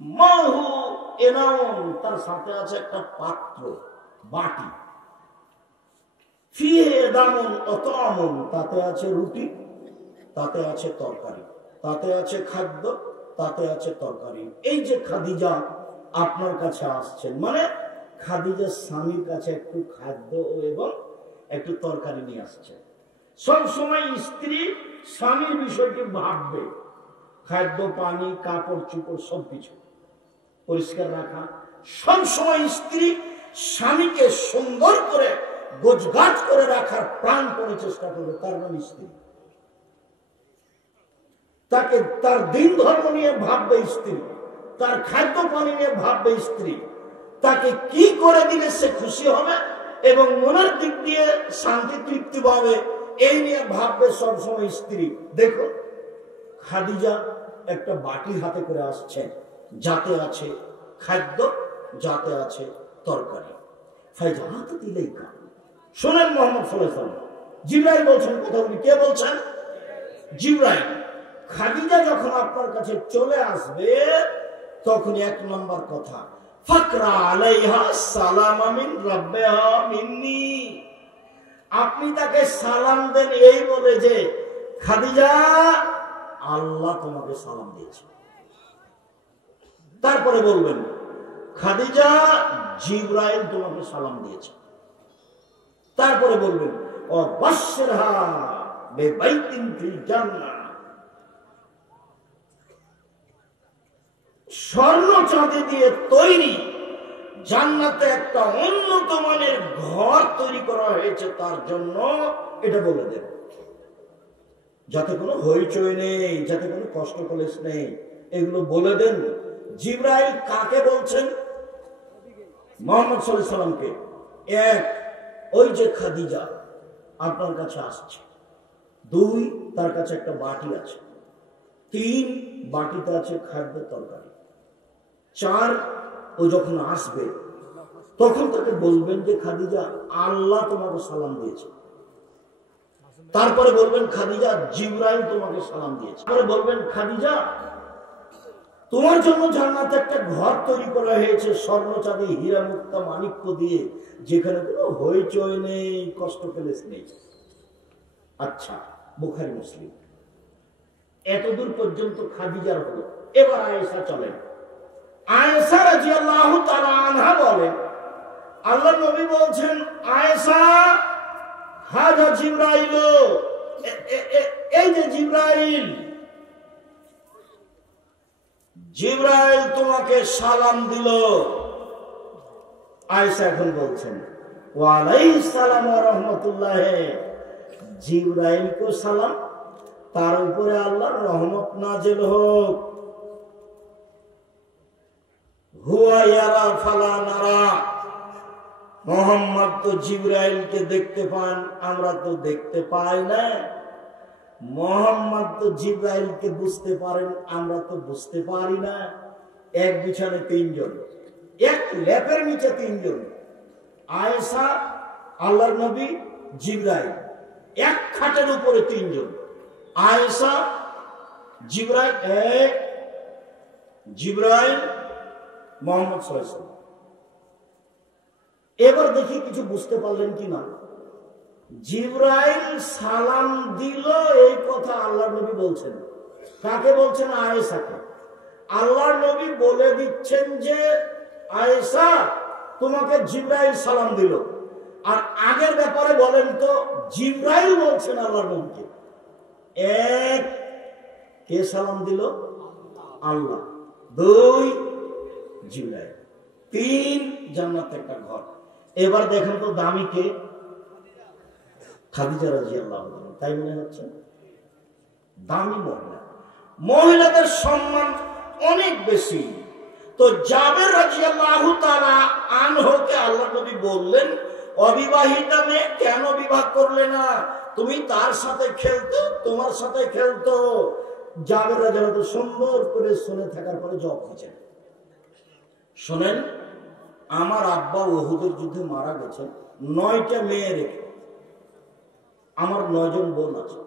মাহু এনাউন, তার সাথে আছে একটা পাত্র, বাটি। ফিহে দামুন অতআমুন, তাতে আছে রুটি, তাতে আছে তরকারি, তাতে আছে খাদ্য, তাতে আছে তরকারি। এই যে খাদিজা আপনার কাছে আসছেন, মানে খাদিজার স্বামীর কাছে একটু খাদ্য এবং একটু তরকারি নিয়ে আসছে। সব সময় স্ত্রী স্বামীর বিষয়টি ভাববে, খাদ্য, পানি, কাপড় চোপড় সবকিছু পরিষ্কার রাখা। সব সময় স্ত্রী স্বামীকে সুন্দর করে গোছগাছ করে রাখার প্রাণপণে চেষ্টা করবে, তার নাম স্ত্রী। তাকে তার দিন ধর্ম নিয়ে ভাববে স্ত্রী, তার খাদ্য পানি নিয়ে ভাববে স্ত্রী, তাকে কি করে দিলে সে খুশি হবে এবং মনের দিক দিয়ে শান্তি তৃপ্তি পাবে, এই নিয়ে ভাববে সবসময় স্ত্রী। দেখো খাদিজা একটা বাটি হাতে করে আসছেন, যাতে আছে খাদ্য, যাতে আছে তরকারি। ফাইজাত ইলাইকা, শোনেন মুহাম্মদ সাল্লাল্লাহু আলাইহি ওয়াসাল্লাম, জিবরাইল বলছেন কথাগুলি। কে বলছেন? জিবরাইল। খাদিজা যখন আপনার কাছে চলে আসবে তখন এক নম্বর কথা, ফাকরা আলাইহা সালাম মিন রাব্বিহা মিন্নি, আপনি তাকে সালাম দেন এই বলে যে খাদিজা আল্লাহ তোমাকে সালাম দিয়েছে। তারপরে বলবেন খাদিজা জিবরাইল তোমাকে সালাম দিয়েছে। তারপরে বলবেন ও বাশশিরহা বিবাইতিন ফিল জান্নাহ, স্বর্ণ চাঁদি দিয়ে তৈরি জান্নাতে একটা উন্নত মানের ঘর তৈরি করা হয়েছে তার জন্য, এটা বলে দেন, যাতে কোনো হইচই নেই, যাতে কোনো কষ্ট কলেশ নেই, এগুলো বলে দেন। জিবরাইল কাকে বলছেন? মুহাম্মদ সাল্লাল্লাহু আলাইহি সাল্লামকে। এক, ওই যে খাদিজা আপনার কাছে আসছে। দুই, তার কাছে একটা বাটি আছে। তিন, বাটিতে আছে খাদ্য তরকারি। চার, ও যখন আসবে তখন তাকে বলবেন যে খাদিজা আল্লাহ তোমাকে সালাম দিয়েছে। তারপরে বলবেন খাদিজা জিবরাইল তোমাকে সালাম দিয়েছে। তারপরে বলবেন খাদিজা তোমার জন্য জান্নাতে একটা ঘর তৈরি করা হয়েছে স্বর্ণ চাঁদি হীরা মুক্তা মাণিক্য দিয়ে, যেখানে কোনো হইচই নেই, কষ্ট পেলেস নেই। আচ্ছা, বুখারী মুসলিম। এতদূর পর্যন্ত খাদিজার হলো। এবার আয়েশা চলেন। আয়েশা রাদিয়াল্লাহু তাআলা আনহা বলেন, আল্লাহর নবী বলছেন, আয়েশা হাজা জিবরাইল, এই যে জিবরাইল, জিবরাইল তোমাকে সালাম দিল। আয়েশা এখন বলছেন ওয়া আলাইহিস সালাম ওয়া রাহমাতুল্লাহ, জিবরাইল কো সালাম, তার উপরে আল্লাহর রহমত নাযিল হোক। হুয়া ইয়ারা ফালা নারা, মুহাম্মদ তো জিবরাইলকে দেখতে পান, আমরা তো দেখতে পাই না। মুহাম্মদ তো জিবরাইলকে বুঝতে পারেন, আমরা তো বুঝতে পারি না। এক বিছানে তিনজন, এক লেপের নিচে তিনজন, আয়েশা, আল্লাহর নবী, জিবরাইল। এক খাটের উপরে তিনজন, আয়েশা, জিবরাইল এক, জিবরাইল, মুহাম্মদ সাল্লাল্লাহু আলাইহি ওয়াসাল্লাম। এবার দেখি কিছু বুঝতে পারলেন কিনা। জিবরাইল সালাম দিল এই কথা আল্লাহর নবী বলছেন। কাকে বলছেন? আয়েশাকে। আল্লাহর নবী বলে দিচ্ছেন যে আয়েশা তোমাকে জিবরাইল সালাম দিল। আর আগের ব্যাপারে বলেন তো, জিবরাইল বলছেন আল্লাহর নবীকে। এক, কে সালাম দিল? আল্লাহ। দুই, জিবরাইল। তিন, জান্নাতে একটা ঘর। এবার দেখেন তো দামি কে? খাদিজা রাদিয়াল্লাহু আনহা। তাই মনে হচ্ছে দামি মহিলা, মহিলাদের সম্মান অনেক বেশি। তো জাবের রাদিয়াল্লাহু তাআলা আনহুকে আল্লাহ নবী বললেন, অবিবাহিতা মেয়ে কেন বিবাহ করলে না? তুমি তার সাথে খেলতো, তোমার সাথে খেলতো। জাবের রাদিয়াল্লাহু সুন্দর করে শুনে থাকার পরে জবাব দিয়েছেন, শোনেন, আমার আব্বা উহুদের যুদ্ধে মারা গেছেন 9টা মেয়ে রেখে, আমার 9 জন বোন আছে।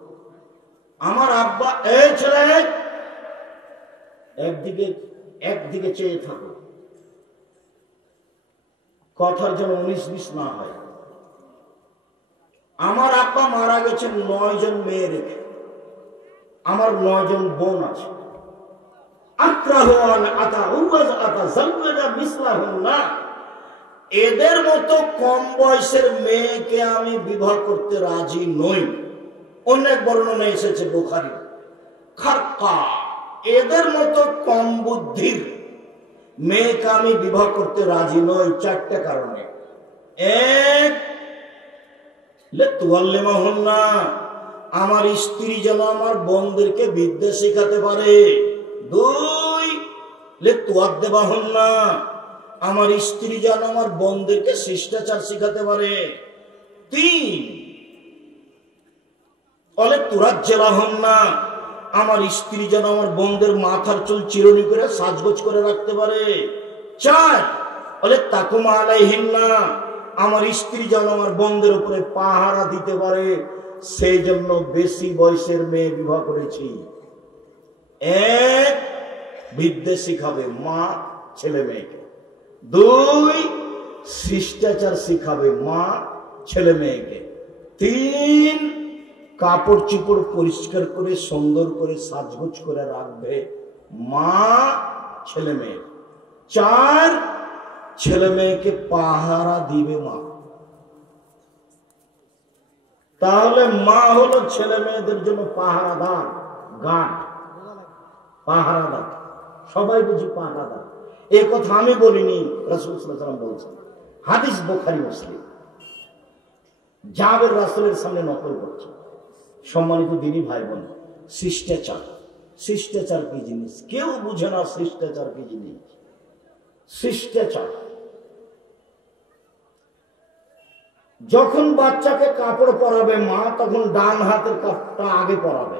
আমার আব্বা এই ছেলে একদিকে একদিকে চেয়ে থাকো, কথার যেন 19-20 না হয়। আমার আব্বা মারা গেছেন 9 জন মেয়ে রেখে, আমার 9 জন বোন আছে। এদের মতো কম বয়সের মেয়েকে আমি বিবাহ করতে রাজি নই। অনেক বর্ণনা এসেছে বুখারী। খারকা, এদের মতো কম বুদ্ধির মেয়েকে আমি বিবাহ করতে রাজি নই 4টা কারণে। এক, লেতুয়াল্লিমাহুন্না, আমার স্ত্রী যেন আমার বোনদেরকে বিদ্যা শেখাতে পারে। 2, লেতুয়াদ্দিবাহুন্না, আমার স্ত্রী যেন আমার বোনদেরকে শিষ্টাচার শেখাতে পারে। 3, লেতুরাজ্জিলাহুন্না, আমার স্ত্রী যেন আমার বোনদের মাথার চুল চিরুনি করে সাজগোজ করে রাখতে পারে। 4, লেতাকুমা আলাইহিন্না, আমার স্ত্রী যেন আমার বোনদের উপরে পাহারা দিতে পারে। সেই জন্য বেশি বয়সের মেয়ে বিবাহ করেছি। 1, বিদ্যা শিখাবে মা ছেলে মেয়েকে। 2, শিষ্টাচার শিখাবে মা ছেলে মেয়েকে। 3, কাপড় চোপড় পরিষ্কার করে সুন্দর করে সাজগোজ করে রাখবে মা ছেলে মেয়ে। 4, ছেলে মেয়েকে পাহারা দিবে মা। তাহলে মা হলো ছেলে মেয়েদের জন্য পাহারাদার, গার্ড, পাহারাদার। সবাই বুঝি পাহারাদার। এই কথা আমি বলিনি, রাসূল সাল্লাল্লাহু আলাইহি ওয়াসাল্লাম বলছেন। হাদিস বুখারী মুসলিম। জাবের রাসূলের সামনে নকল করছে। সম্মানিত দিনী ভাই বোন, শিষ্টাচার, শিষ্টাচার কি জিনিস কেউ বুঝে না। শিষ্টাচার কি জিনিস? শিষ্টাচার, যখন বাচ্চাকে কাপড় পরাবে মা, তখন ডান হাতের কাপড়টা আগে পরাবে।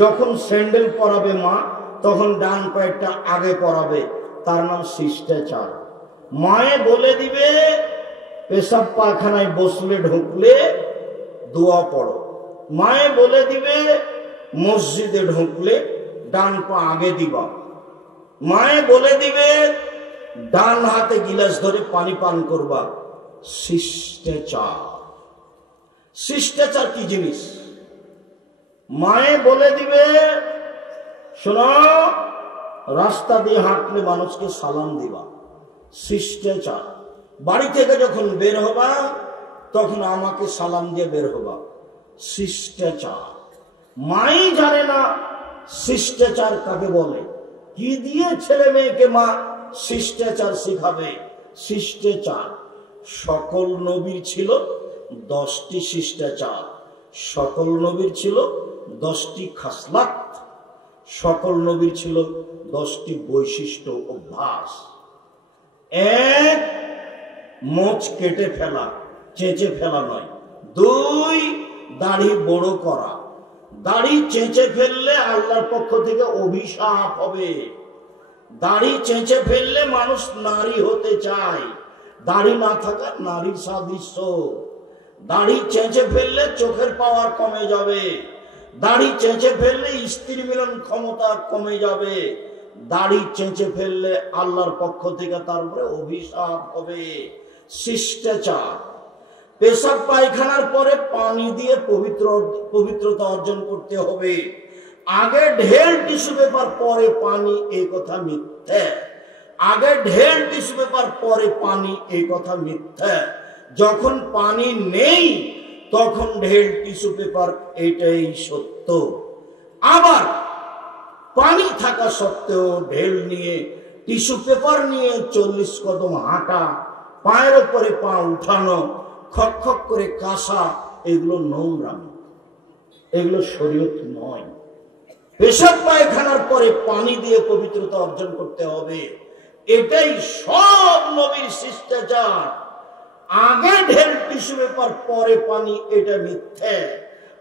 যখন স্যান্ডেল পরাবে মা, তখন ডান পায়েরটা আগে পরাবে। তার নাম শিষ্টাচার। মায়ে বলে দিবে পেশাব পায়খানায় বসলে ঢুকলে দোয়া পড়ো। মায়ে বলে দিবে মসজিদে ঢুকলে ডান পা আগে দিবা। মায়ে বলে দিবে ডান হাতে গিলাস ধরে পানি পান করবা। শিষ্টাচার, শিষ্টাচার কি জিনিস? মায়ে বলে দিবে শোনো, রাস্তা দিয়ে হাঁটলে মানুষকে সালাম দিবা। শিষ্টাচার। বাড়ি থেকে যখন বের হবা তখন আমাকে সালাম দিয়ে বের হবা। শিষ্টাচার। মাই জানে না শিষ্টাচার কাকে বলে। কি দিয়ে ছেলে মেয়েকে মা শিষ্টাচার শিখাবে? শিষ্টাচার। সকল নবীর ছিল 10টি শিষ্টাচার, সকল নবীর ছিল 10টি খাসলাত, সকল নবীর ছিল 10টি বৈশিষ্ট্য, অভ্যাস। 1, মোচ কেটে ফেলা, চেঁচে ফেলা নয়। 2, দাড়ি বড় করা। দাড়ি চেঁচে ফেললে আল্লাহর পক্ষ থেকে অভিশাপ হবে। দাড়ি চেঁচে ফেললে মানুষ নারী হতে চায়, দাড়ি না থাকা নারীর সাদৃশ্য। দাড়ি চেঁচে ফেললে চোখের পাওয়ার কমে যাবে। দাড়ি চেঁচে ফেললে স্ত্রী মিলন ক্ষমতা কমে যাবে। দাড়ি চেঁচে ফেললে আল্লাহর পক্ষ থেকে তার উপরে অভিশাপ হবে। শিষ্টাচার। পেশাব পায়খানার পরে পানি দিয়ে পবিত্রতা অর্জন করতে হবে। আগে ঢেল টিস্যু পেপার পরে পানি, এই কথা মিথ্যা। আগে ঢেল টিস্যু পেপার পরে পানি, এই কথা মিথ্যা। যখন পানি নেই তখন ঢেল টিস্যু পেপার, এটাই সত্য। আবার পানি থাকা সত্ত্বেও ঢেল নিয়ে টিস্যু পেপার নিয়ে 40 কদম হাঁটা, পায়ের উপরে পা উঠানো, খক খক করে কাশা, এগুলো নোংরামি, এগুলো শরীয়ত নয়। পেশাব পায়খানার পরে পানি দিয়ে পবিত্রতা অর্জন করতে হবে, এটাই সব নবীর শিষ্টাচার। আগে ঢেল টিস্যু পেপার পরে পানি, এটা মিথ্যে।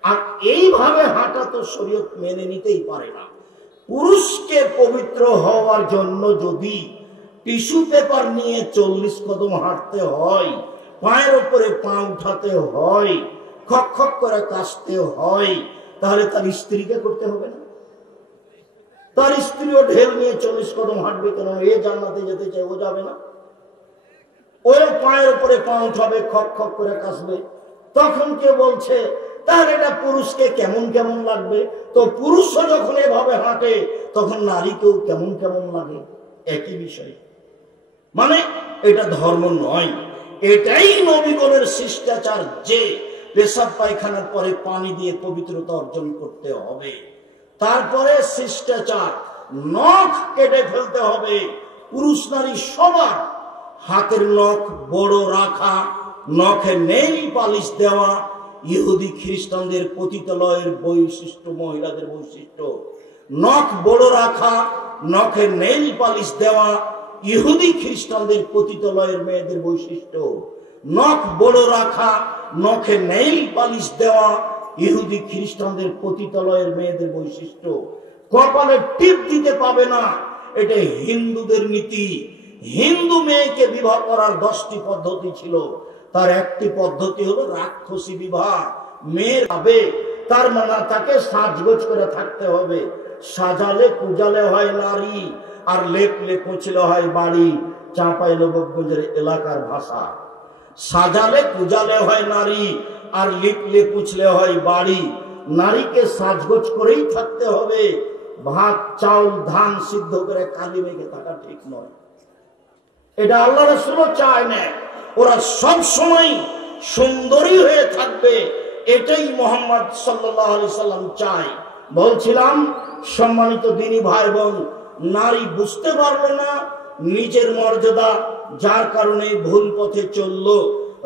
আর এইভাবে হাঁটা তো শরীয়ত মেনে নিতেই পারে না। পুরুষকে পবিত্র হওয়ার জন্য যদি টিস্যু পেপার নিয়ে 40 কদম হাঁটতে হয়, পায়ের উপরে পা উঠাতে হয়, খক খক করে কাশতে হয়, তাহলে তার স্ত্রীকে করতে হবে না? তার স্ত্রীও ঢেল নিয়ে 40 কদম হাঁটবে, কেন এ জান্নাতে যেতে চায়, ও যাবে না? ওই পায়ের উপরে পা উঠাবে, খক খক করে কাশবে। তখন কে বলছে তার এটা পুরুষকে কেমন কেমন লাগবে? তো পুরুষও যখন এভাবে হাঁটে তখন নারীকেও কেমন কেমন লাগে, একই বিষয়। মানে এটা ধর্ম নয়, এটাই নবীগণের শিষ্টাচার যে পেশাব পায়খানার পরে পানি দিয়ে পবিত্রতা অর্জন করতে হবে। তারপরে শিষ্টাচার, নখ কেটে ফেলতে হবে। পুরুষ নারী সবার হাতের নখ বড় রাখা, নখে নেইল পালিশ দেওয়া ইহুদি খ্রিস্টানদের পতিতালয়ের বৈশিষ্ট্য, মহিলাদের বৈশিষ্ট্য। নখ বড় রাখা, নখে নেইল পালিশ দেওয়া ইহুদি খ্রিস্টানদের পতিতালয়ের মেয়েদের বৈশিষ্ট্য। নখ বড় রাখা, নখে নেইল পালিশ দেওয়া ইহুদি খ্রিস্টানদের পতিতালয়ের মেয়েদের বৈশিষ্ট্য। কপালে টিপ দিতে পাবে না, এটা হিন্দুদের নীতি। হিন্দু মেয়েকে বিবাহ করার 10টি পদ্ধতি ছিল, তার একটি পদ্ধতি হলো রাক্ষসী বিবাহ। মেয়ের হবে তার মানে তাকে সাজগোজ করে থাকতে হবে। সাজালে কুজালে হয় নারী, আর লেপলে কুচলে হয় বাড়ি, চাঁপাইনবাবগঞ্জের এলাকার ভাষা। সাজালে কুজালে হয় নারী, আর লিপলে পুছলে হয় বাড়ি। নারীকে সাজগোজ করেই থাকতে হবে। ভাত চাউল ধান সিদ্ধ করে কালি মেঘে থাকা ঠিক নয়, এটা আল্লাহ রাসূলও চায় না। ওরা সব সময় সুন্দরী হয়ে থাকবে, এটাই মুহাম্মদ সাল্লাল্লাহু আলাইহি সাল্লাম চায়। বলছিলাম সম্মানিত দিনী ভাই বোন, নারী বুঝতে পারলো না নিজের মর্যাদা, যার কারণে ভুল পথে চললো।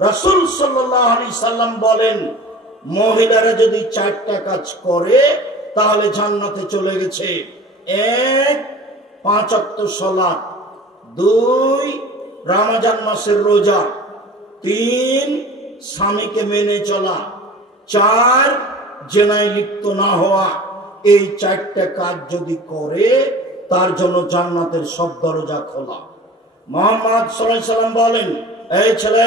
রাসূল সাল্লাল্লাহু আলাইহি সাল্লাম বলেন, মহিলারা যদি 4টা কাজ করে তাহলে জান্নাতে চলে গেছে। 1, 5 ওয়াক্ত সালাত, 2, রমজান মাসের রোজা, 3, স্বামীকে মেনে চলা, 4, জেনায় লিপ্ত না হওয়া। এই 4টা কাজ যদি করে তার জন্য জান্নাতের সব দরজা খোলা। মুহাম্মদ সাল্লাল্লাহু আলাইহি সাল্লাম বলেন, এই ছেলে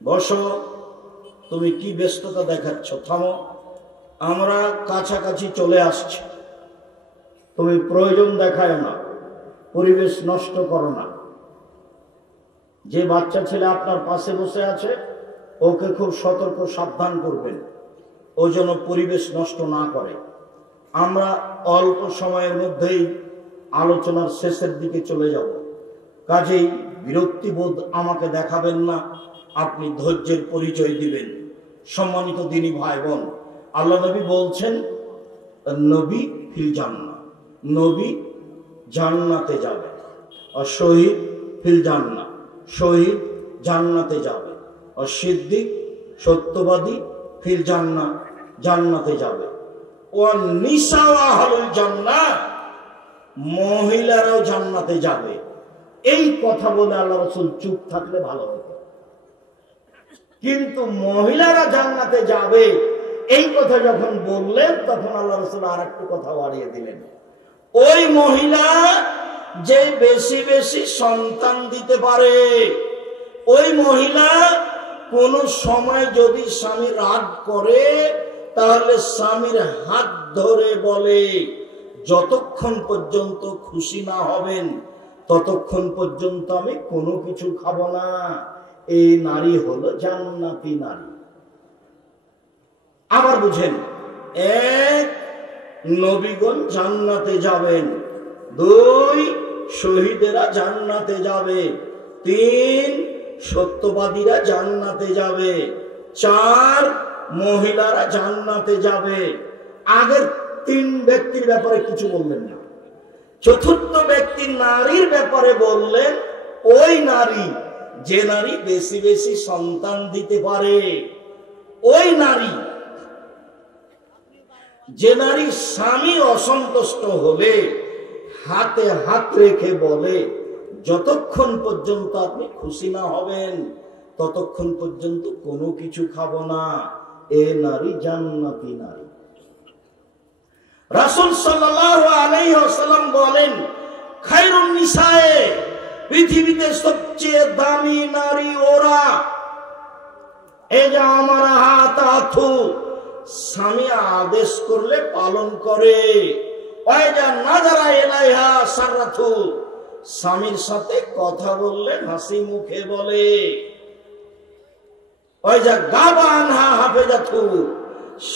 বসো, তুমি কি ব্যস্ততা দেখাচ্ছ, থামো, আমরা কাছাকাছি চলে আসছি, তুমি প্রয়োজন দেখায় না, পরিবেশ নষ্ট করো না। যে বাচ্চা ছেলে আপনার পাশে বসে আছে ওকে খুব সতর্ক সাবধান করবেন, ও যেন পরিবেশ নষ্ট না করে। আমরা অল্প সময়ের মধ্যেই আলোচনার শেষের দিকে চলে যাব, কাজেই বিরক্তিবোধ আমাকে দেখাবেন না, আপনি ধৈর্যের পরিচয় দিবেন। সম্মানিত দিনী ভাই বোন, আল্লাহ নবী বলছেন, নবী ফিল জান্নাহ, নবী জান্নাতে যাবে। আর শহীদ ফিল জান্নাহ, শহীদ জান্নাতে যাবে। আর সিদ্দিক সত্যবাদী ফিল জান্নাহ, জান্নাতে যাবে। ও নিসা আহলুল জান্নাহ, মহিলারাও জান্নাতে যাবে। এই কথা বলে আল্লাহ রাসূল চুপ থাকলে ভালো হতো, কিন্তু মহিলারা জান্নাতে যাবে এই কথা যখন বললেন তখন আল্লাহ রাসূল আরেকটু কথা বাড়িয়ে দিলেন। ওই মহিলা যে বেশি বেশি সন্তান দিতে পারে, ওই মহিলা কোন সময় যদি স্বামী রাগ করে তাহলে স্বামীর হাত ধরে বলে, যতক্ষণ পর্যন্ত খুশি না হবেন ততক্ষণ পর্যন্ত আমি কোনো কিছু খাবো না। এই নারী হলো জান্নাতি নারী। আবার বুঝেন, 1, নবীগণ জান্নাতে যাবেন, 2, শহীদেরা জান্নাতে যাবে, 3, সত্যবাদীরা জান্নাতে যাবে, 4, মহিলারা জান্নাতে যাবে। আগের 3 ব্যক্তির ব্যাপারে কিছু বললেন না। চতুর্থ ব্যক্তি নারীর ব্যাপারে বললেন, ওই নারী যে নারী বেশি বেশি সন্তান দিতে পারে, ওই নারী যে নারী স্বামী অসন্তুষ্ট হলে হাতে হাত রেখে বলে, যতক্ষণ পর্যন্ত আপনি খুশি না হবেন ততক্ষণ পর্যন্ত কোনো কিছু খাবো না, এ নারী জান্নাতি নারী। রাসূল সাল্লাল্লাহু আলাইহি ওয়াসাল্লাম বলেন, খায়রুন নিসায়ে, পৃথিবীতে সবচেয়ে দামি নারী ওরা। এই যে আমার হাত আথু, স্বামী আদেশ করলে পালন করে, স্বামীর সাথে কথা বললে হাসি মুখে বলে।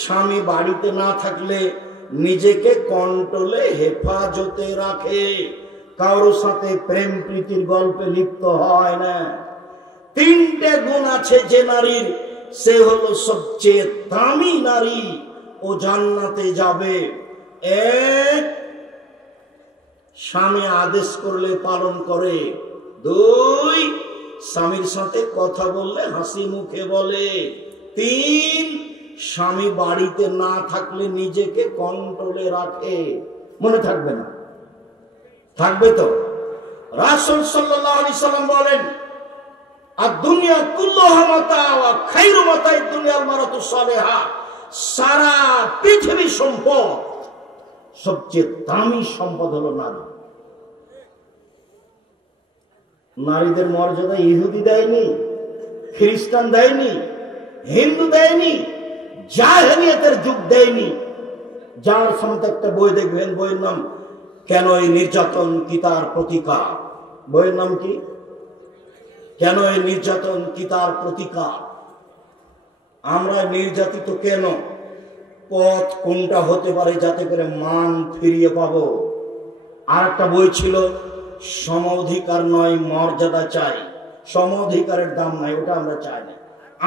স্বামী বাড়িতে না থাকলে নিজেকে কন্ট্রোলে হেফাজতে রাখে, কারোর সাথে প্রেম প্রীতির গল্পে লিপ্ত হয় না। তিনটে গুণ আছে যে নারীর, সে হলো সবচেয়ে দামি নারী, ও জান্নাতে যাবে। এক, স্বামী আদেশ করলে পালন করে। দুই, স্বামীর সাথে কথা বললে হাসি মুখে বলে। তিন, স্বামী বাড়িতে না থাকলে নিজেকে কন্ট্রোলে রাখে। মনে থাকবে না? থাকবে তো? রাসূল সাল্লাল্লাহু আলাইহি সাল্লাম বলেন, আদ-দুনিয়া কুল্লুহা মাতা ওয়া খায়রু মাতা'id দুনিয়াল মারাতু সালিহা। সারা পৃথিবী সম্পদ, সবচেয়ে দামি সম্পদ হলো নারী। নারীদের মর্যাদা ইহুদি দেয়নি, খ্রিস্টান দেয়নি, হিন্দু দেয়নি, জাহেলিয়াতের যুগ দেয়নি। যার সামনে একটা বই দেখবেন, বইয়ের নাম কেন এই নির্যাতন কি তার প্রতিকার। বইয়ের নাম কি? কেন এই নির্যাতন কি তার প্রতিকার। আমরা নির্যাতিত কেন, পথ কোনটা হতে পারে যাতে করে মান ফিরিয়ে পাবো। আর একটা বই ছিল সম অধিকার নয় মর্যাদা চাই। সম অধিকারের দাম নাই, ওটা আমরা চাই না।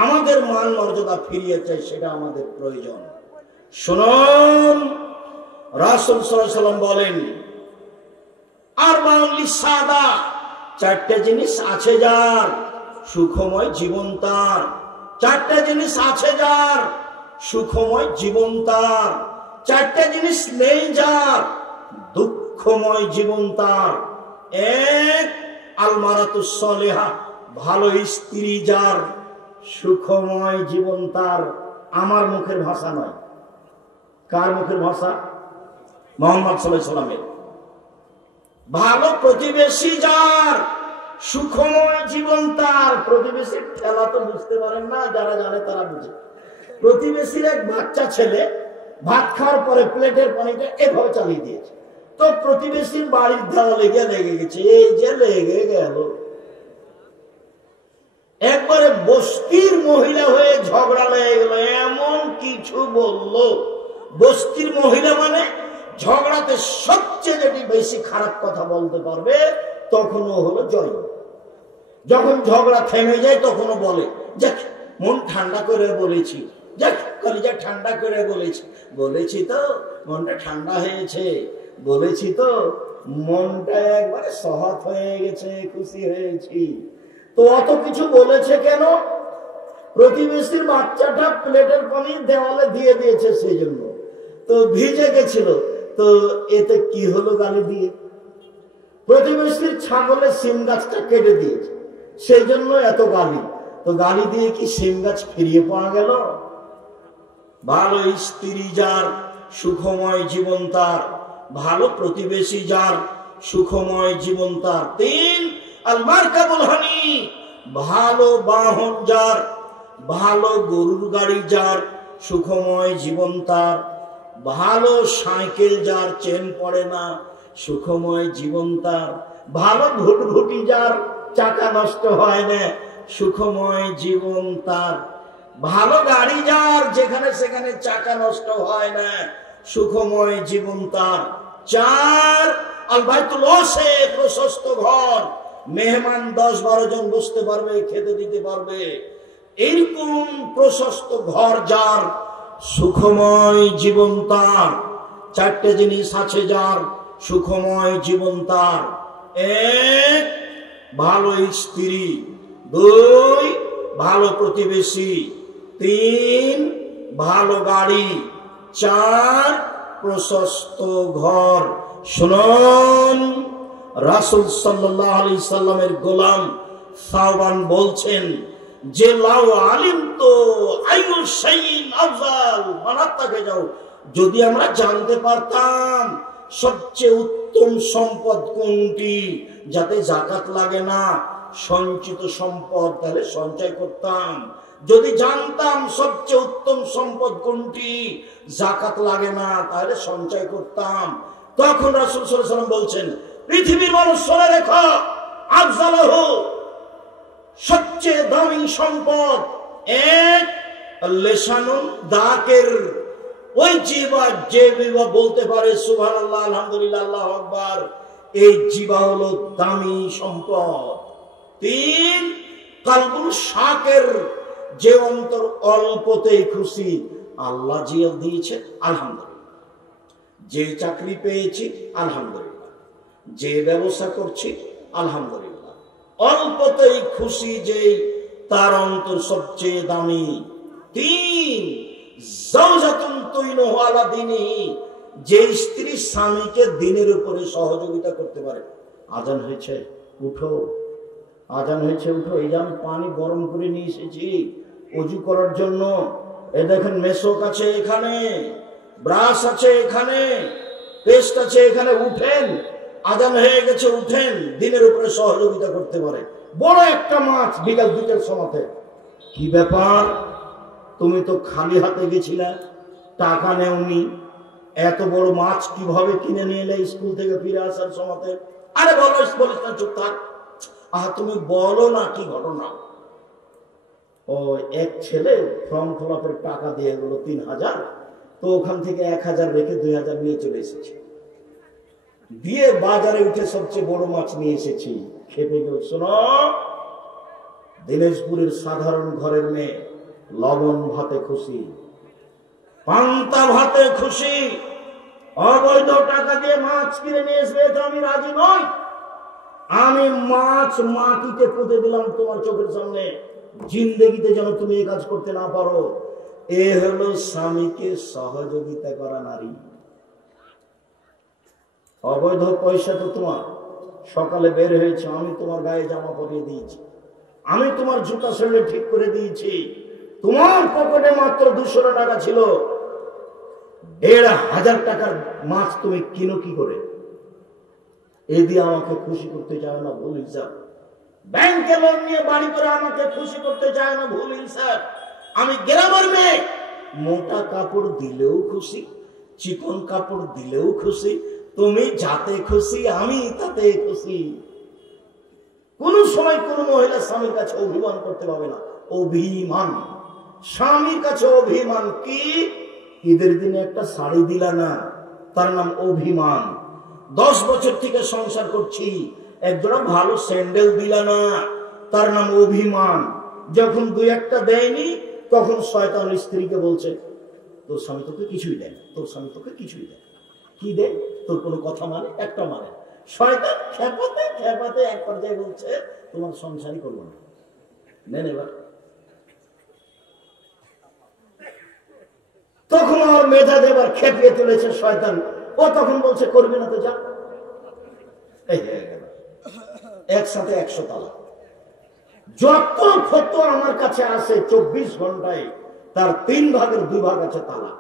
আমাদের মান মর্যাদা ফিরিয়ে চাই, সেটা আমাদের প্রয়োজন। শুনুন, রাসূল সাল্লাল্লাহু আলাইহি সাল্লাম বলেন, আরবাউন লিসাদা, চারটে জিনিস আছে যার, সুখময় জীবন তার। চারটে জিনিস আছে যার, সুখময় জীবন তার। চারটে জিনিস নেই যার, দুঃখময় জীবন তার। এক, আল মারাতুস সালিহা, ভালো স্ত্রী যার, সুখময় জীবন তার। আমার মুখের ভাষা নয়, কার মুখের ভাষা? মুহাম্মদ সাল্লাল্লাহু আলাইহি সাল্লামের। ভালো প্রতিবেশী যার, সুখময় জীবন তার। প্রতিবেশীর ঠেলা তো বুঝতে পারেন না, যারা জানে তারা বুঝে। প্রতিবেশীর এক বাচ্চা ছেলে ভাত খাওয়ার পরে প্লেটের পানিটা এভাবে চালিয়ে দিয়েছে, তো প্রতিবেশীর বাড়ির দেওয়ালে গিয়ে লেগে গেছে। এই যে লেগে গেল, একবারে বস্তির মহিলা হয়ে ঝগড়া লেগে গেল, এমন কিছু বললো। বস্তির মহিলা মানে ঝগড়াতে সবচেয়ে যেটি বেশি খারাপ কথা বলতে পারবে, তখনও হলো জয়। যখন ঝগড়া থেমে যায় তখনও বলে, যাক মন ঠান্ডা করে বলেছি, যাক কলিজা ঠান্ডা করে বলেছি, বলেছি তো মনটা ঠান্ডা হয়েছে, বলেছি তো মনটা একবারে সহজ হয়ে গেছে, খুশি হয়েছি। তো অত কিছু বলেছে কেন? প্রতিবেশীর বাচ্চাটা প্লেটের পানি দেওয়ালে দিয়ে দিয়েছে, সেই জন্য তো ভিজে গেছিল। তো এতে কি হলো গালি দিয়ে? প্রতিবেশীর ছাগলের সিম গাছটা কেটে দিয়েছে, সেই জন্য এত গালি। তো গালি দিয়ে কি সিম গাছ ফিরিয়ে পাওয়া গেল? ভালো স্ত্রী যার, সুখময় জীবন তার। ভালো প্রতিবেশী যার, সুখময় জীবন তার। তিন, আল মারকাবুল হানি, ভালো বাহন যার, ভালো গরুর গাড়ি যার, সুখময় জীবন তার। ভালো সাইকেল যার, চেন পড়ে না, সুখময় জীবন তার। ভালো ঘুটঘুটি যার, চাকা নষ্ট হয় না, সুখময় জীবন তার। ভালো গাড়ি যার, যেখানে সেখানে চাকা নষ্ট হয় না, সুখময় জীবন তার। চার, আল বাইতুল ওয়াসি, প্রশস্ত ঘর, মেহমান 10-12 জন বসতে পারবে, খেতে দিতে পারবে, এরকম প্রশস্ত ঘর যার, সুখময় জীবন তার। চারটে জিনিস আছে যার, সুখময় জীবন তার। এক, ভালো স্ত্রী। দুই, ভালো প্রতিবেশী। তিন, ভালো গাড়ি। চার, প্রশস্ত ঘর। শুনুন, রাসূল সাল্লাল্লাহু আলাইহি সাল্লামের গোলাম সাওবান বলছেন যে লাউ আলিম তো আইয়ু শাইইন আফজাল মানাত্তাকে যাও, যদি আমরা জানতে পারতাম সবচেয়ে উত্তম সম্পদ কোনটি, যাতে যাকাত লাগে না, সঞ্চিত সম্পদ, তাহলে সঞ্চয় করতাম। যদি জানতাম সবচেয়ে উত্তম সম্পদ কোনটি, যাকাত লাগে না, তাহলে সঞ্চয় করতাম। তখন রাসূল সাল্লাল্লাহু আলাইহি ওয়াসাল্লাম বলছেন, পৃথিবীর মানুষ শুনে রেখো, আফজালহু, সবচেয়ে দামি সম্পদ এক লিসানুন দাকির, ওই জিহ্বা যে জিহ্বা বলতে পারে সুবহানাল্লাহ, আলহামদুলিল্লাহ, আল্লাহু আকবার, এই জিহ্বা হলো দামি সম্পদ। তিন, কালবুল শাকির, যে অন্তর অল্পতেই খুশি। আল্লাহ জিয়া দিয়েছে আলহামদুলিল্লাহ, যে চাকরি পেয়েছি আলহামদুলিল্লাহ, যে ব্যবসা করছি আলহামদুলিল্লাহ, অল্পতেই খুশি, যে তার অন্তর সবচেয়ে দামি। তিন, যাওজাতুন তুইনুহু আলা দীনিহি, যে স্ত্রী স্বামীকে দিনের উপরে সহযোগিতা করতে পারে। আজান হয়েছে, উঠো, আজান হয়েছে, উঠো। এই যে আমি পানি গরম করে নিয়ে এসেছি অজু করার জন্য, এ দেখেন মেসক আছে এখানে, ব্রাশ আছে এখানে, পেস্ট আছে এখানে, উঠেন, আজান হয়ে গেছে, উঠেন। দিনের উপরে সহযোগিতা করতে পারে। বড় একটা মাছ বিকাল 2টার সময়তে, কি ব্যাপার, তুমি তো খালি হাতে গেছিলা, টাকা নেওনি, এত বড় মাছ কিভাবে কিনে নিয়ে এলে স্কুল থেকে ফিরে আসার সময়তে? আরে বলিস না, চুপ থাক। তুমি বলো না কি ঘটনা? ও এক ছেলে ফর্ম ফিলাপের টাকা দিয়ে গেল 3000, তো ওখান থেকে 1000 রেখে 2000 নিয়ে চলে এসেছে, দিয়ে বাজারে উঠে সবচেয়ে বড় মাছ নিয়ে এসেছি। খেপে গেল। শোনো, দিনাজপুরের সাধারণ ঘরের মেয়ে লবণ ভাতে খুশি, পান্তা ভাতে খুশি, অবৈধ টাকা দিয়ে মাছ কিনে নিয়ে এসবে তো আমি রাজি নই। আমি মাছ মাটিতে পুঁতে দিলাম তোমার চোখের সামনে, জিন্দেগিতে যেন তুমি এই কাজ করতে না পারো। এ হলো স্বামীকে সহযোগিতা করা নারী। অবৈধ পয়সা তো তোমার, সকালে বের হয়েছে, আমি তোমার গায়ে জামা পরিয়ে দিয়েছি, আমি তোমার জুতা শরীরে ঠিক করে দিয়েছি, তোমার পকেটে মাত্র 200 টাকা ছিল, 1500 টাকার মাছ তুমি কিনো কি করে? এ দিয়ে আমাকে খুশি করতে চায় না, ভুল হিসাব। ব্যাংকে লোন নিয়ে বাড়ি করে আমাকে খুশি করতে চায় না, ভুল হিসাব। আমি গ্রামের মেয়ে, মোটা কাপড় দিলেও খুশি, চিকন কাপড় দিলেও খুশি, তুমি যাতে খুশি আমি তাতে খুশি। কোন সময় কোন মহিলা স্বামীর কাছে অভিমান করতে পারবে না। অভিমান, স্বামীর কাছে অভিমান কি? ঈদের দিনে একটা শাড়ি দিলা না, তার নাম অভিমান। 10 বছর থেকে সংসার করছি, একজোড়া ভালো স্যান্ডেল দিলা না, তার নাম অভিমান। যখন 2-1টা দেয়নি, তখন শয়তান স্ত্রীকে বলছে, তোর স্বামী তোকে কিছুই দেয়, তোর স্বামী তোকে কিছুই দেয়। কি দেয়? তোর কোনো কথা মানে একটা মানে। শয়তান খেপাতে খেপাতে এক পর্যায়ে বলছে, তোমার সংসারই করবো না, নেন এবার। তখন আমার মেধা দেবার খেপিয়ে তুলেছে শয়তান, ও তখন বলছে করবি না তো যা। এই একসাথে 100 তালা। যত ফটো আমার কাছে আসে 24 ঘন্টায়, তার 3 ভাগের 2 ভাগ আছে তালাক।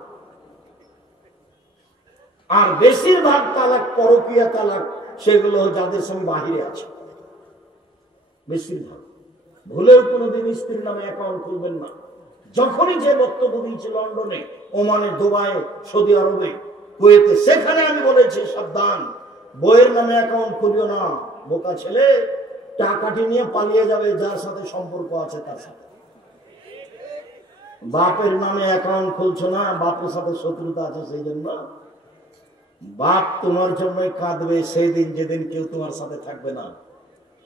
আর বেশিরভাগ তালাক পরকীয়া তালাক, সেগুলো যাদের সঙ্গে বাহিরে আছে। বেশিরভাগ ভুলেও কোনোদিন স্ত্রীর নামে অ্যাকাউন্ট খুলবেন না। যখনই যে বক্তব্য দিয়েছে লন্ডনে, ওমানে, দুবাইয়ে, সৌদি আরবে, কুয়েতে, সেখানে আমি বলেছি সাবধান, বইয়ের নামে অ্যাকাউন্ট খুলিও না। বোকা ছেলে টাকাটি নিয়ে পালিয়ে যাবে যার সাথে সম্পর্ক আছে তার সাথে। বাপের নামে অ্যাকাউন্ট খুলছো না, বাপের সাথে শত্রুতা আছে, সেই জন্য বাপ তোমার জন্যই কাঁদবে সেই দিন যেদিন কেউ তোমার সাথে থাকবে না।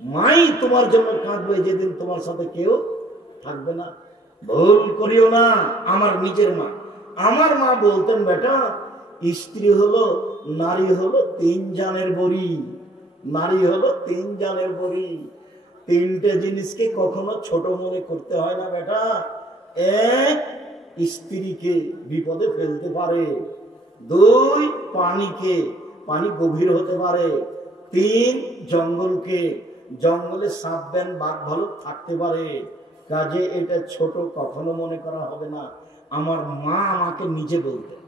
মাই তোমার জন্য কাঁদবে যেদিন তোমার সাথে কেউ থাকবে না। ভুল করিও না। আমার নিজের মা, আমার মা বলতেন, বেটা স্ত্রী হলো, নারী হলো 3 জানের বড়ি, নারী হলো 3 জানের বড়ি। 3টে জিনিসকে কখনো ছোট মনে করতে হয় না বেটা। 1, স্ত্রীকে বিপদে ফেলতে পারে। 2, পানিকে, পানি গভীর হতে পারে। 3, জঙ্গলকে, জঙ্গলে সাপ ব্যান বাঘ ভালুক থাকতে পারে। কাজে এটা ছোট কখনো মনে করা হবে না। আমার মা আমাকে নিজে বলতেন।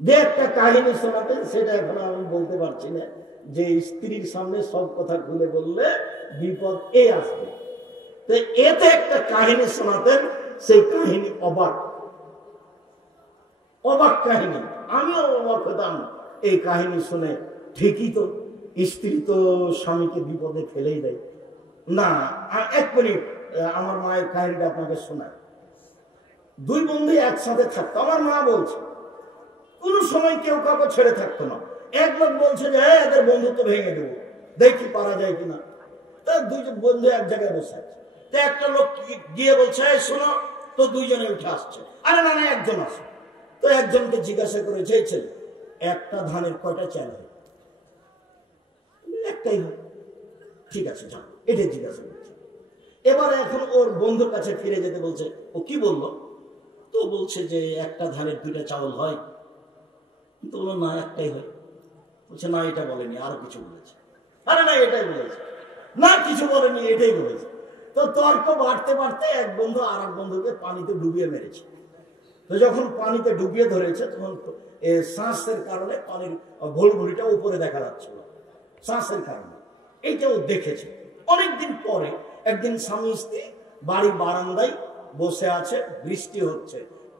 যে একটা কাহিনী শোনাতেন, সেটা এখন আমি বলতে পারছি না, যে স্ত্রীর সামনে সব কথা খুলে বললে বিপদ এ আসবে। তো এতে একটা কাহিনী শোনাতেন, সেই কাহিনী অবাক। অবাক কাহিনী। আমিও অবাক হতাম এই কাহিনী শুনে। ঠিকই তো, স্ত্রী তো স্বামীকে বিপদে ফেলেই দেয়। না, এক মিনিট, আমার মায়ের কাহিনীটা আপনাকে শোনায়। দুই বন্ধু একসাথে থাকতো। আমার মা বলছে কোন সময় কেউ কাউকে ছেড়ে থাকতো না। এক লোক বলছে যে হ্যাঁ, এদের বন্ধুত্ব ভেঙে দেবো, দেখি পারা যায় কিনা। তা দুইজন বন্ধু এক জায়গায় বসে আছে। তো একটা লোক গিয়ে বলছে শোনো, তো দুইজনে উঠে আসছে। আরে না না, একজন আসে। তো একজনকে জিজ্ঞাসা করে চেয়েছে একটা ধানের কয়টা চাল হয়? একটাই হয়। ঠিক আছে, যাও, এটাই জিজ্ঞাসা করছে। এবার এখন ওর বন্ধুর কাছে ফিরে যেতে বলছে। ও কি বললো? তো বলছে যে একটা ধানের 2টা চাউল হয়। তো বললো না, একটাই হয়। বলছে না, এটা বলেনি, আরো কিছু বলেছে। আরে না, এটাই বলেছে। না, কিছু বলেনি, এটাই বলেছে। তো তর্ক বাড়তে বাড়তে এক বন্ধু আর এক বন্ধুকে পানিতে ডুবিয়ে মেরেছে। তো যখন পানিতে ডুবিয়ে ধরেছে তখন শ্বাসের কারণে পানির ভুলভুলিটা উপরে দেখা যাচ্ছিল, শ্বাসের কারণে। এইটাও দেখেছে। অনেকদিন পরে একদিন স্বামী স্ত্রী বাড়ির বারান্দায় বসে আছে, বৃষ্টি হচ্ছে,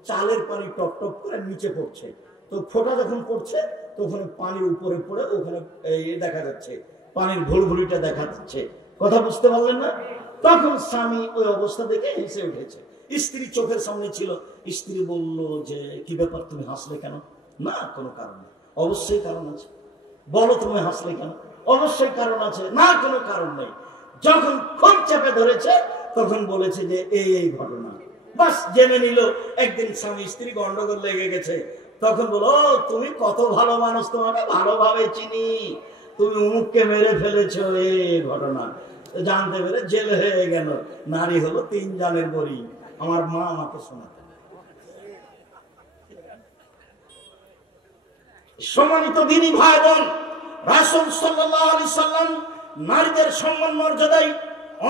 চালের পানি টপ টপ করে নিচে পড়ছে। তো ফোঁটা যখন পড়ছে তখন পানির উপরে পড়ে ওখানে দেখা যাচ্ছে, পানির ভুলভুলিটা দেখা যাচ্ছে। কথা বুঝতে পারলেন না? তখন স্বামী ওই অবস্থা দেখে হেসে উঠেছে। স্ত্রী চোখের সামনে ছিল। স্ত্রী বলল যে কি ব্যাপার, তুমি হাসলে কেন? না, কোনো কারণ নেই। অবশ্যই কারণ আছে। বলো তুমি হাসলে কেন? অবশ্যই কারণ আছে। না, কোনো কারণ নেই। যখন খুব চেপে ধরেছে তখন বলেছে যে এই ঘটনা। বাস জেনে নিল একদিন স্বামী স্ত্রী গন্ডগোল লেগে গেছে। তখন বলো তুমি কত ভালো মানুষ, তোমাকে ভালোভাবে চিনি, তুমি উমুককে মেরে ফেলেছো, এই ঘটনা। জানতে পেরে জেল হয়ে গেল। নারী হলো 3 জানের বড়ি। আমার মা আমাকে শোনাতেন। সম্মানিত দিনী ভাই বোন, রাসূল সাল্লাল্লাহু আলাইহি সাল্লাম নারীদের সম্মান মর্যাদায়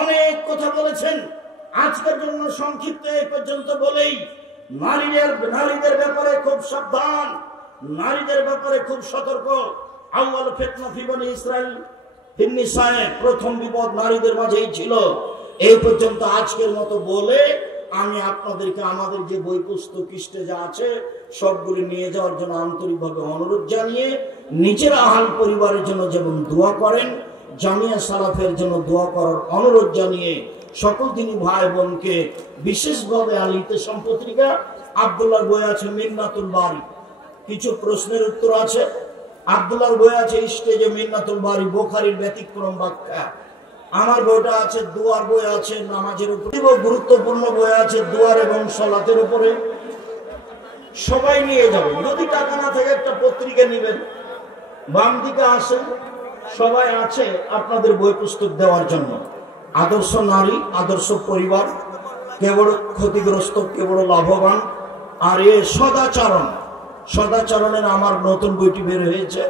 অনেক কথা বলেছেন। আজকের জন্য সংক্ষিপ্ত এই পর্যন্ত বলেই, নারীদের ব্যাপারে খুব সাবধান, নারীদের ব্যাপারে খুব সতর্ক। আউয়াল ফিতনা ফি বনি ইসরাইল ফিন নিসায়ে, প্রথম বিপদ নারীদের মাঝেই ছিল। এই পর্যন্ত আজকের মতো বলে আমি আপনাদেরকে আমাদের যে বই পুস্তক ইষ্টে যা আছে সবগুলি নিয়ে যাওয়ার জন্য আন্তরিকভাবে অনুরোধ জানিয়ে, নিজের আহাল পরিবারের জন্য যেমন দোয়া করেন, জামিয়া সালাফের জন্য দোয়া করার অনুরোধ জানিয়ে সকল দিনী ভাই বোনকে বিশেষভাবে আল ইতিসাম পত্রিকা আব্দুল্লাহর বই আছে মিন্নাতুল বারি, কিছু প্রশ্নের উত্তর আছে। আব্দুল্লাহর বই আছে স্টেজে মিন্নাতুল বারি, বুখারীর ব্যতিক্রম ব্যাখ্যা। আমার বইটা আছে, দুয়ার বই আছে নামাজের উপরে, গুরুত্বপূর্ণ বই আছে দুয়ার এবং সালাতের উপরে। সবাই নিয়ে যাবেন। যদি টাকা না থাকে একটা পত্রিকা নেবেন। বাম দিকে আসেন, সবাই আছে আপনাদের বই পুস্তক দেওয়ার জন্য। আদর্শ নারী, আদর্শ পরিবার, কে বড় ক্ষতিগ্রস্ত, কে বড় লাভবান। আর এ সদাচরণ, সদাচরণের আমার নতুন বইটি বের হয়েছে,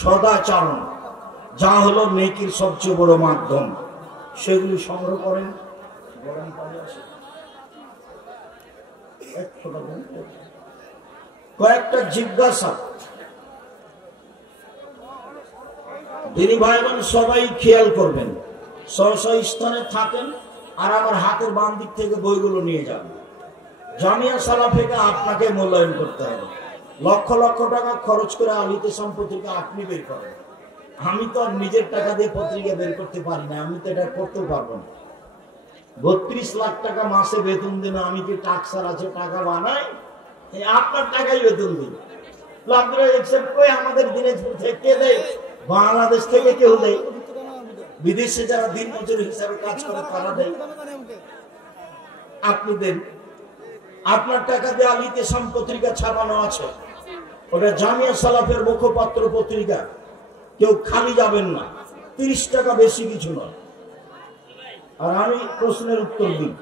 সদাচরণ, যা হলো নেকির সবচেয়ে বড় মাধ্যম। সেগুলি সংগ্রহ করেন। কয়েকটা জিজ্ঞাসা দিনী ভাই বোন সবাই খেয়াল করবেন। স্থানে থাকেন আর আমার হাতের বাম দিক থেকে বইগুলো নিয়ে যান। জামিয়া সালাফিকে আপনাকে মূল্যায়ন করতে হবে। লক্ষ লক্ষ টাকা খরচ করে আল ইতিসাম পত্রিকা আপনি বের করেন। আমি তো আর নিজের টাকা দিয়ে পত্রিকা বের করতে পারি না, আমি তো এটা করতেও পারবো না। 32 লাখ টাকা মাসে বেতন দেবে, আমি কি টাক্সার আছে টাকা বানাই? আপনার টাকাই বেতন দিন। আমাদের দিনাজপুর থেকে দেয়, বাংলাদেশ থেকে কেউ দেয়, বিদেশে যারা দিন মজুর হিসাবে কাজ করে তারা দেয়, আপনি দেন। আপনার টাকা দিয়ে আল ইতিসাম পত্রিকা ছাপানো আছে, ওটা জামিয়া সালাফের মুখপাত্র পত্রিকা, কেউ খালি যাবেন না। 30 টাকা বেশি কিছু নয়। আর আমি প্রশ্নের উত্তর দিই।